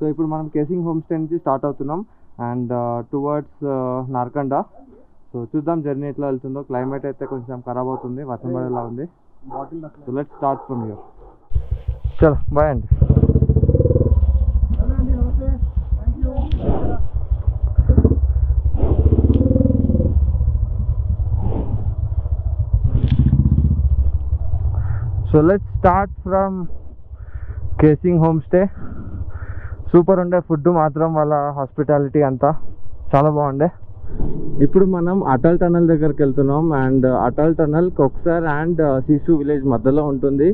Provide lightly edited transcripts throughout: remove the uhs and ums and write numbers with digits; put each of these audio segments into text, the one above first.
సో ఇప్పుడు మనం casing home stay నుంచి స్టార్ట్ అవుతున్నాం అండ్ టువర్డ్స్ నార్కండ. సో చూద్దాం జర్నీ ఎట్లా వెళ్తుందో. క్లైమేట్ అయితే కొంచెం ఖరాబ్ అవుతుంది, వర్షం పడేలా ఉంది. So let's start from here. చలో బాయ్ అండి. So let's start from casing home stay. Super ఉండే ఫుడ్ మాత్రం, వాళ్ళ హాస్పిటాలిటీ అంతా చాలా బాగుండే. ఇప్పుడు మనం అటల్ టనల్ దగ్గరికి వెళ్తున్నాం and Atal tunnel Koksar and Sissu village మధ్యలో ఉంటుంది.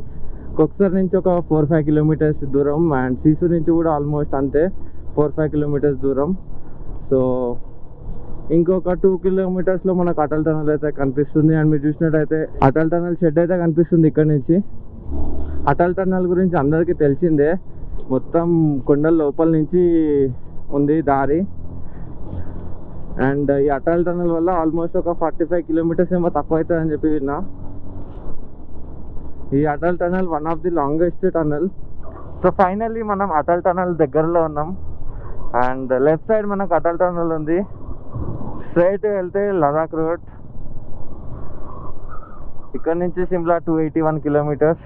కొక్సర్ నుంచి ఒక 4-5 కిలోమీటర్స్ దూరం అండ్ సీసు నుంచి కూడా ఆల్మోస్ట్ అంతే, 4-5 కిలోమీటర్స్ దూరం. సో ఇంకొక 2 కిలోమీటర్స్లో మనకు అటల్ టనల్ అయితే కనిపిస్తుంది. అండ్ మీరు చూసినట్టయితే అటల్ టనల్ షెడ్ అయితే కనిపిస్తుంది ఇక్కడ నుంచి. అటల్ టనల్ గురించి అందరికీ తెలిసిందే, మొత్తం కొండల లోపల నుంచి ఉంది దారి. అండ్ ఈ అటల్ టనల్ వల్ల ఆల్మోస్ట్ ఒక 45 కిలోమీటర్స్ ఏమో తక్కువ అవుతుంది అని చెప్పి విన్నా. ఈ Atal tunnel one of the longest tunnel. So finally మనం అటల్ టనల్ దగ్గరలో ఉన్నాం అండ్ లెఫ్ట్ సైడ్ మనకు అటల్ టనల్ ఉంది. స్ట్రైట్ వెళ్తే లదాఖ్ రోడ్. ఇక్కడ నుంచి Shimla 281 kilometres.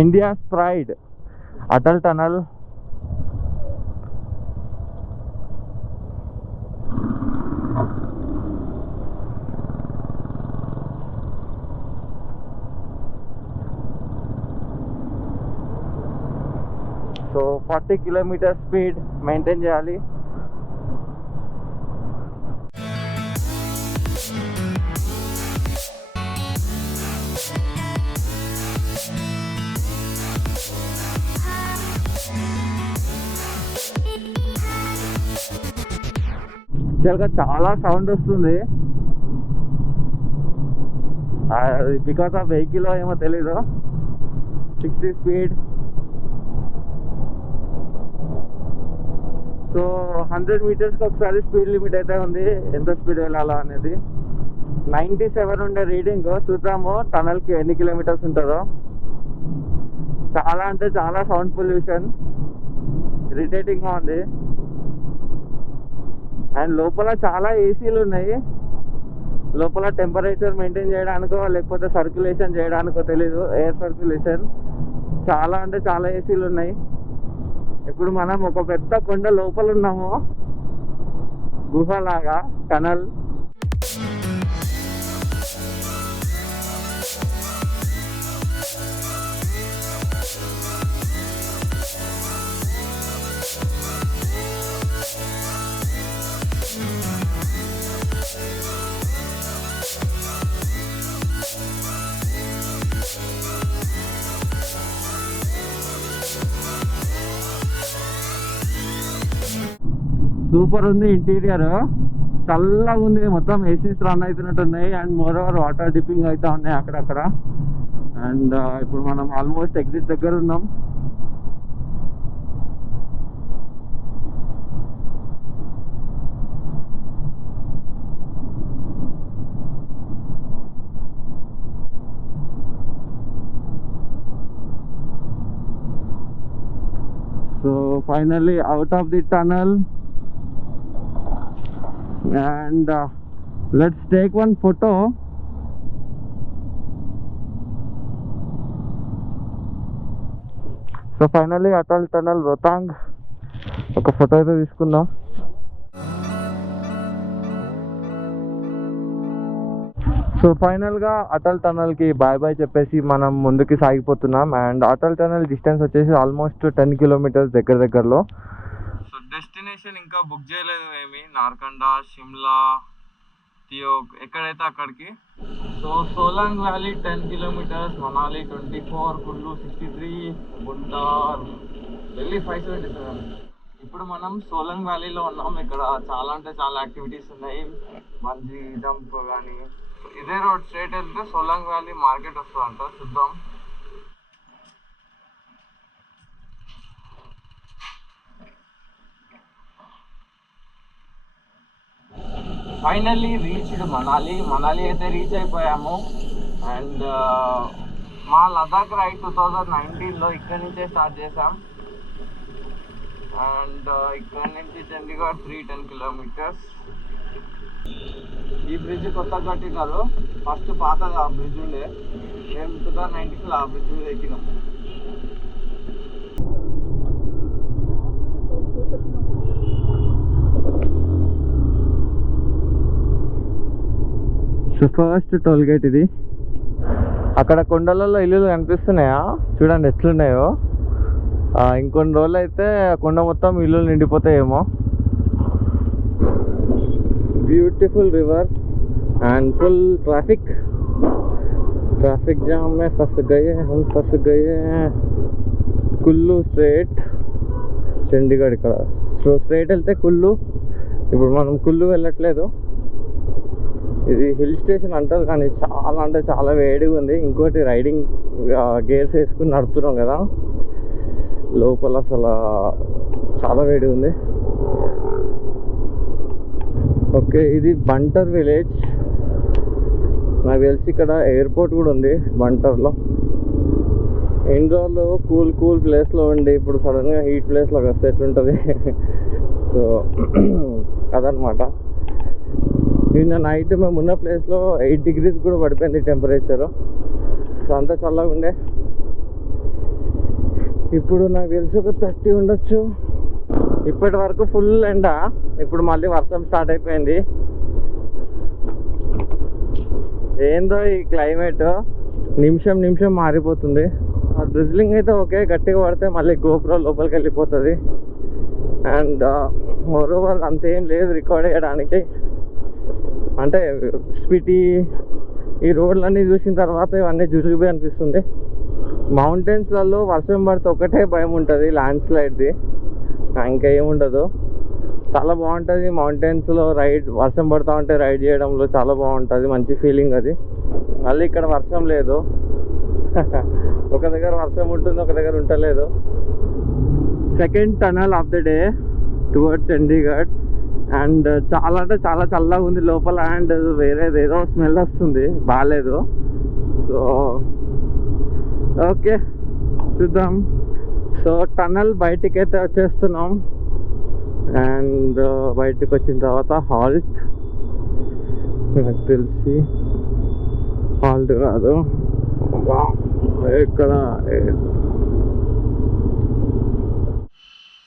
India's pride Atal tunnel. So 40 kilometre speed maintain చేయాలి. చాలా సౌండ్ వస్తుంది, బికాస్ ఆ వెహికల్ ఏమో తెలీదు. 60 స్పీడ్. సో 100 మీటర్స్కి ఒకసారి స్పీడ్ లిమిట్ అయితే ఉంది, ఎంత స్పీడ్ వెళ్ళాలా అనేది. 97 ఉండే రీడింగ్. చూద్దాము టనల్కి ఎన్ని కిలోమీటర్స్ ఉంటుందో. చాలా అంటే చాలా సౌండ్ పొల్యూషన్, ఇరిటేటింగ్గా ఉంది. అండ్ లోపల చాలా ఏసీలు ఉన్నాయి. లోపల టెంపరేచర్ మెయింటైన్ చేయడానికో లేకపోతే సర్క్యులేషన్ చేయడానికో తెలీదు, ఎయిర్ సర్క్యులేషన్. చాలా అంటే చాలా ఏసీలు ఉన్నాయి. ఇప్పుడు మనం ఒక పెద్ద కొండ లోపల ఉన్నాము, గుహలాగా టనల్. సూపర్ ఉంది ఇంటీరియర్, చల్లగా ఉంది. మొత్తం ఏసీస్ రన్ అవుతున్నట్టున్నాయి and moreover water dipping అవుతా ఉన్నాయి అక్కడక్కడ. అండ్ ఇప్పుడు మనం ఆల్మోస్ట్ ఎగ్జిట్ దగ్గర ఉన్నాం. So finally out of the tunnel and let's take one photo. So finally Atal టనల్ రోతాంగ్. ఒక ఫోటో అయితే తీసుకుందాం. సో ఫైనల్గా అటల్ టనల్కి బాయ్ బాయ్ చెప్పేసి మనం ముందుకి సాగిపోతున్నాం. అండ్ అటల్ టనల్ డిస్టెన్స్ వచ్చేసి ఆల్మోస్ట్ 10 కిలోమీటర్స్ దగ్గరలో. సో డెస్టినేషన్ ఇంకా బుక్ చేయలేదు ఏమి, నార్కండ, షిమ్లా, తియోక్, ఎక్కడైతే అక్కడికి. సో సోలాంగ్ వ్యాలీ 10 కిలోమీటర్స్, మనాలి 24, కుల్లు 63, బుంటార్ ఢిల్లీ 577. ఇప్పుడు మనం సోలాంగ్ వ్యాలీలో ఉన్నాం. ఇక్కడ చాలా అంటే చాలా యాక్టివిటీస్ ఉన్నాయి, మంజీ జంప్ కానీ. ఇదే రోడ్ స్ట్రైట్ వెళ్తే సోలాంగ్ వ్యాలీ మార్కెట్ వస్తుందంట, చూద్దాం. ఫైనల్లీ రీచ్డ్ మనాలి అయితే రీచ్ అయిపోయాము. అండ్ మా లదాఖ్ రైడ్ 2019లో ఇక్కడి నుంచే స్టార్ట్ చేసాం. అండ్ ఇక్కడ నుంచి చండీగఢ్ 310 కిలోమీటర్స్. ఈ బ్రిడ్జ్ కొత్త కట్టినారు, ఫస్ట్ పాతగా ఆ బ్రిడ్జ్ ఉండే. మేము 2019లో ఆ బ్రిడ్జ్ మీద ఎక్కినాం. సో ఫస్ట్ టోల్ గేట్ ఇది. అక్కడ కొండలలో ఇల్లులు కనిపిస్తున్నాయా, చూడండి ఎట్లున్నాయో. ఇంకొన్ని రోజులు అయితే కొండ మొత్తం ఇల్లులు నిండిపోతాయేమో. Beautiful river and full traffic jam में फंस गए కుల్లు స్ట్రేట్ చండీగఢ్. ఇక్కడ స్ట్రేట్ వెళ్తే కుల్లు. ఇప్పుడు మనం కుల్లు వెళ్ళట్లేదు. ఇది హిల్ స్టేషన్ అంటారు కానీ చాలా అంటే చాలా వేడిగా ఉంది. ఇంకోటి రైడింగ్ గేర్స్ వేసుకుని నడుపుతున్నాం కదా, లోపల అసలు చాలా వేడిగా ఉంది. ఓకే, ఇది బంటర్ విలేజ్. నాకు తెలిసి ఇక్కడ ఎయిర్పోర్ట్ కూడా ఉంది బంటర్లో. ఎన్ని రోజులు కూల్ ప్లేస్లో ఉండి ఇప్పుడు సడన్గా హీట్ ప్లేస్లోకి వస్తే ఎట్లుంటుంది. సో అదనమాట. నిన్న నైట్ మేము ఉన్న ప్లేస్లో 8 degrees కూడా పడిపోయింది టెంపరేచరు. సో అంతా చల్లగా ఉండే. ఇప్పుడు నాకు తెలిసి ఒక 30 ఉండొచ్చు. ఇప్పటి వరకు ఫుల్ ఎండ, ఇప్పుడు మళ్ళీ వర్షం స్టార్ట్ అయిపోయింది. ఏందో ఈ క్లైమేట్ నిమిషం మారిపోతుంది. ఆ డ్రిజ్లింగ్ అయితే ఓకే, గట్టిగా పడితే మళ్ళీ గోప్రో లోపలికి వెళ్ళిపోతుంది. అండ్ మోరోవర్ అంతేం లేదు రికార్డ్ చేయడానికి. అంటే స్పిటి ఈ రోడ్లన్నీ చూసిన తర్వాత ఇవన్నీ జుజుబి అనిపిస్తుంది. మౌంటైన్స్లలో వర్షం పడితే ఒకటే భయం ఉంటుంది, ల్యాండ్ స్లైడ్ది. ఇంకా ఏముండదు. చాలా బాగుంటుంది మౌంటైన్స్లో రైడ్. వర్షం పడుతూ ఉంటే రైడ్ చేయడంలో చాలా బాగుంటుంది, మంచి ఫీలింగ్ అది. మళ్ళీ ఇక్కడ వర్షం లేదు. ఒక దగ్గర వర్షం ఉంటుంది, ఒక దగ్గర ఉండలేదు. Second tunnel of the day towards Chandigarh. అండ్ చాలా అంటే చాలా చల్లగా ఉంది లోపల. అండ్ వేరేది ఏదో స్మెల్ వస్తుంది, బాగాలేదు. సో ఓకే చూద్దాం. సో టనల్ బయటికి అయితే వచ్చేస్తున్నాం. అండ్ బయటకు వచ్చిన తర్వాత హాల్ట్. నాకు తెలిసి హాల్ట్ కాదు, ఇక్కడ.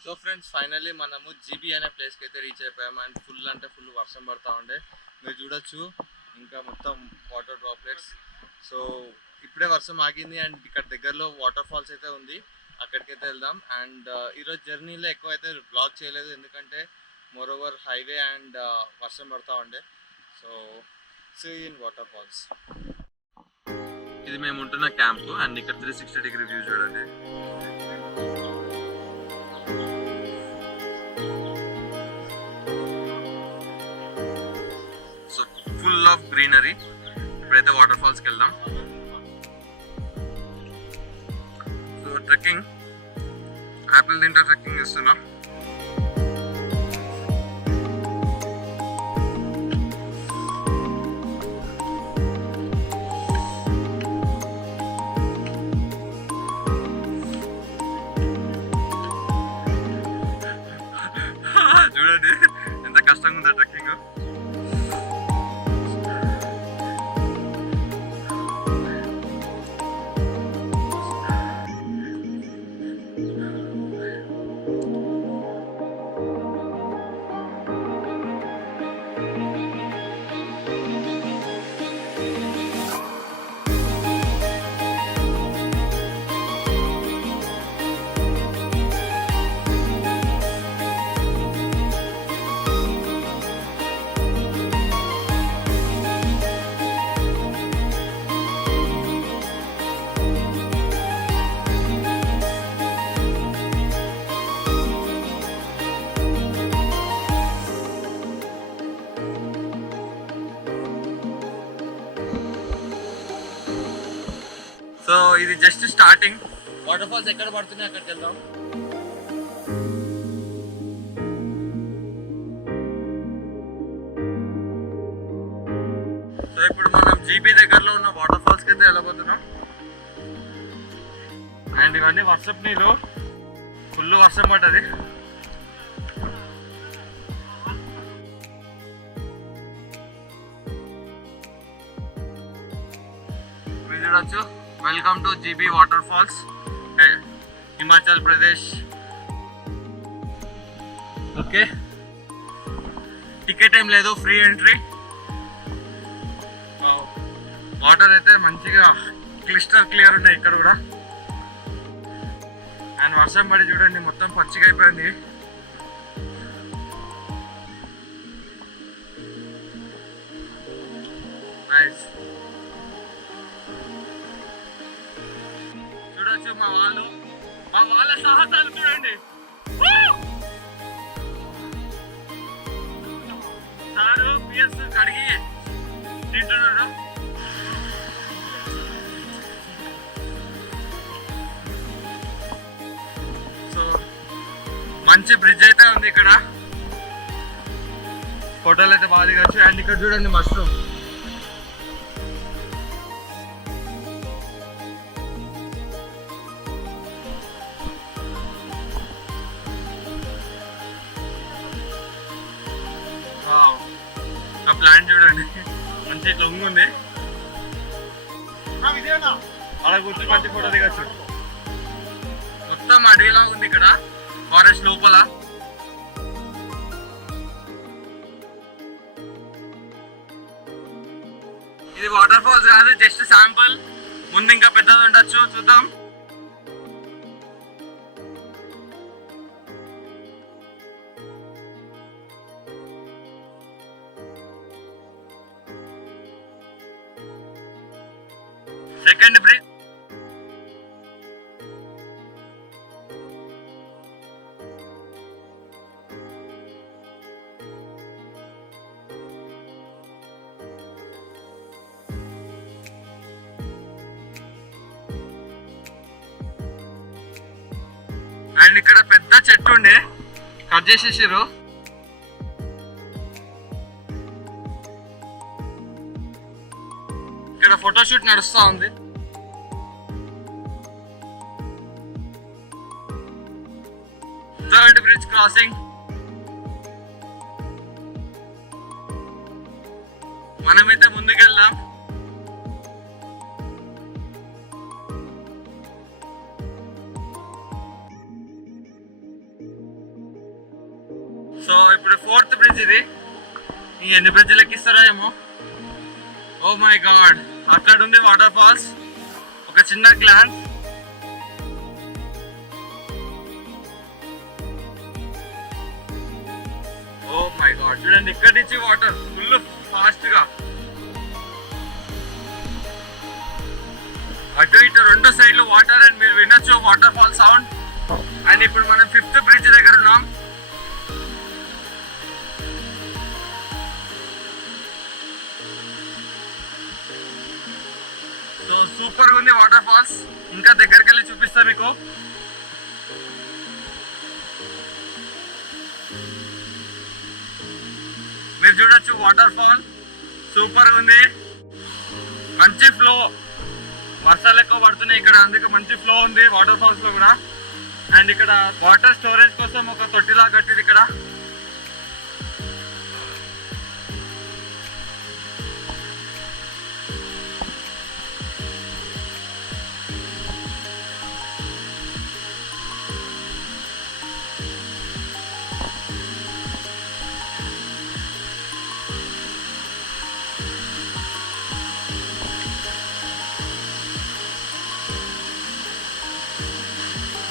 సో ఫ్రెండ్స్, ఫైనల్లీ మనము జీబీ అనే ప్లేస్కి అయితే రీచ్ అయిపోయాము. అండ్ ఫుల్ అంటే ఫుల్ వర్షం పడుతూ ఉండే, మీరు చూడొచ్చు. ఇంకా మొత్తం వాటర్ డ్రాప్లెట్స్. సో ఇప్పుడే వర్షం ఆగింది. అండ్ ఇక్కడ దగ్గరలో వాటర్ ఫాల్స్ అయితే ఉంది, అక్కడికైతే వెళ్దాం. అండ్ ఈరోజు జర్నీలో ఎక్కువ అయితే బ్లాగ్ చేయలేదు, ఎందుకంటే మోరోవర్ హైవే అండ్ వర్షం పడుతూ ఉండే. So see in water falls. ఇది మేము ఉంటున్న క్యాంపు. అండ్ ఇక్కడ 360 degree వ్యూ చూడండి. So full of greenery. ఇప్పుడైతే వాటర్ ఫాల్స్కి వెళ్దాం. సో ట్రెక్కింగ్, యాపిల్ తింటా ట్రెక్కింగ్ చేస్తున్నా. చూడండి ఎంత కష్టంగా ఉందో ట్రెక్కింగ్. సో ఇది జస్ట్ స్టార్టింగ్. వాటర్ ఫాల్స్ ఎక్కడ పడుతున్నాయి అక్కడికి వెళ్దాం. వెళ్ళబోతున్నాం. అండ్ ఇవన్నీ వర్షపు నీళ్ళు, ఫుల్ వర్షం పడ్డది. మీరు చూడొచ్చు, welcome to Jibhi water falls, Himachal Pradesh. Okay, ticket ఏం లేదు, ఫ్రీ ఎంట్రీ. వాటర్ అయితే మంచిగా క్లియర్ ఉన్నాయి ఇక్కడ కూడా. అండ్ వర్షం పడి చూడండి మొత్తం పచ్చిగా అయిపోయింది. నైస్. చూడొచ్చు మా వాళ్ళ సాహసాలు చూడండి. సారు పిఎస్ కడిగి తింటున్నాడు. సో మంచి బ్రిడ్జ్ అయితే ఉంది ఇక్కడ, ఫోటోలు అయితే బాగా దిగచ్చు. అండ్ ఇక్కడ చూడండి మష్రూమ్. ఆ ప్లాంట్ చూడండి మంచి లొంగు ఉంది. అలా కూర్చొని మంచి ఫోటో దిగచ్చు. మొత్తం అడవిలా ఉంది ఇక్కడ, ఫారెస్ట్ లోపల. ఇది వాటర్ ఫాల్స్ కాదు, జస్ట్ శాంపుల్. ముందు ఇంకా పెద్దది ఉండొచ్చు, చూద్దాం. Second bridge. అండ్ ఇక్కడ పెద్ద చెట్టు ఉండే, కట్ చేసేసారు. ఇక్కడ ఫోటోషూట్ నడుస్తా ఉంది. Third bridge crossing. మనమైతే ముందుకెళ్దాం. సో ఇప్పుడు ఫోర్త్ బ్రిడ్జ్ ఇది. ఈ ఎన్ని బ్రిడ్జ్లు ఎక్కిస్తారో ఏమో. ఓ మై గాడ్, అక్కడ ఉంది వాటర్ ఫాల్స్. ఒక చిన్న గ్లాన్స్. ఓ మై గాడ్, చూడండి ఇక్కడి నుంచి వాటర్ ఫుల్ ఫాస్ట్ గా అటు ఇటు రెండు సైడ్లు వాటర్. అండ్ మీరు వినొచ్చు వాటర్ ఫాల్ సౌండ్. అండ్ ఇప్పుడు మనం ఫిఫ్త్ బ్రిడ్జ్ దగ్గర ఉన్నాం. సో సూపర్ ఉంది వాటర్ ఫాల్స్. ఇంకా దగ్గరికి వెళ్ళి చూపిస్తా మీకు. మీరు చూడొచ్చు వాటర్ ఫాల్ సూపర్ ఉంది. మంచి ఫ్లో, వర్షాలు ఎక్కువ పడుతున్నాయి ఇక్కడ, అందుకే మంచి ఫ్లో ఉంది వాటర్ ఫాల్స్ లో కూడా. అండ్ ఇక్కడ వాటర్ స్టోరేజ్ కోసం ఒక తొట్టిలా కట్టింది ఇక్కడ.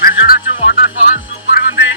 మీరు చూడొచ్చు వాటర్ ఫాల్ సూపర్ గా ఉంది.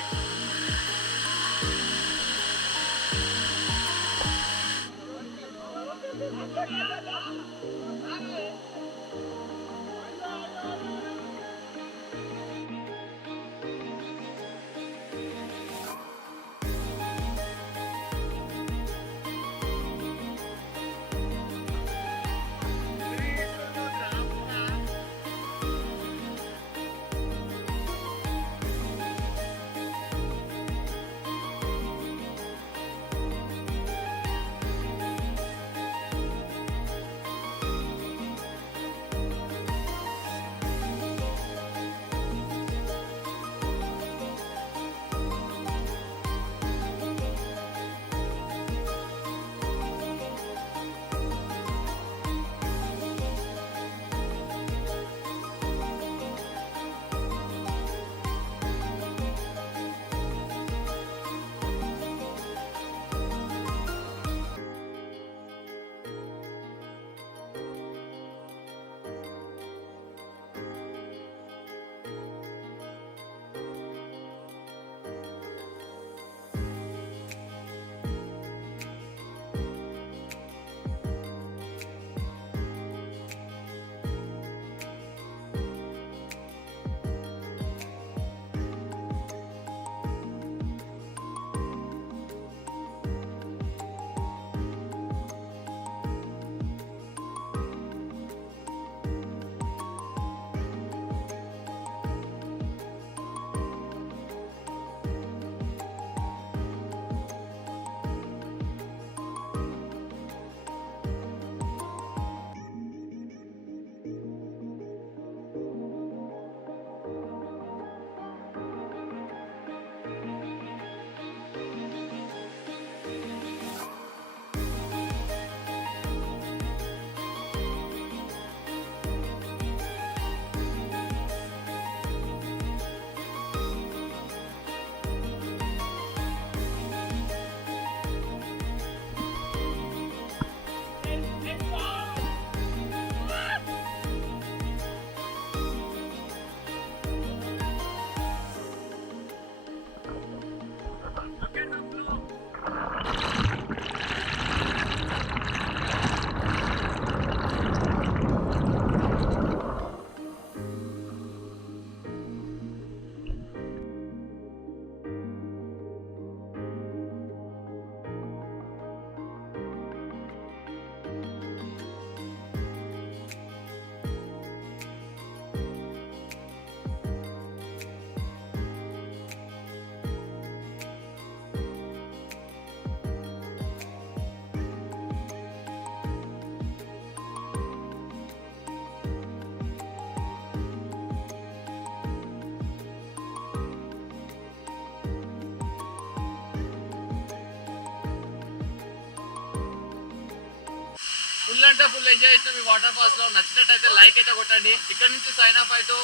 అంటే ఫుల్ ఎంజాయ్ చేసినాం ఈ వాటర్ ఫాల్స్ లో. నచ్చినట్టయితే లైక్ అయితే కొట్టండి. ఇక్కడ నుంచి సైన్ ఆఫ్ అయితే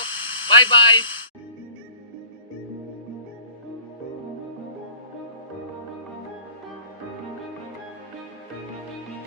బై బాయ్.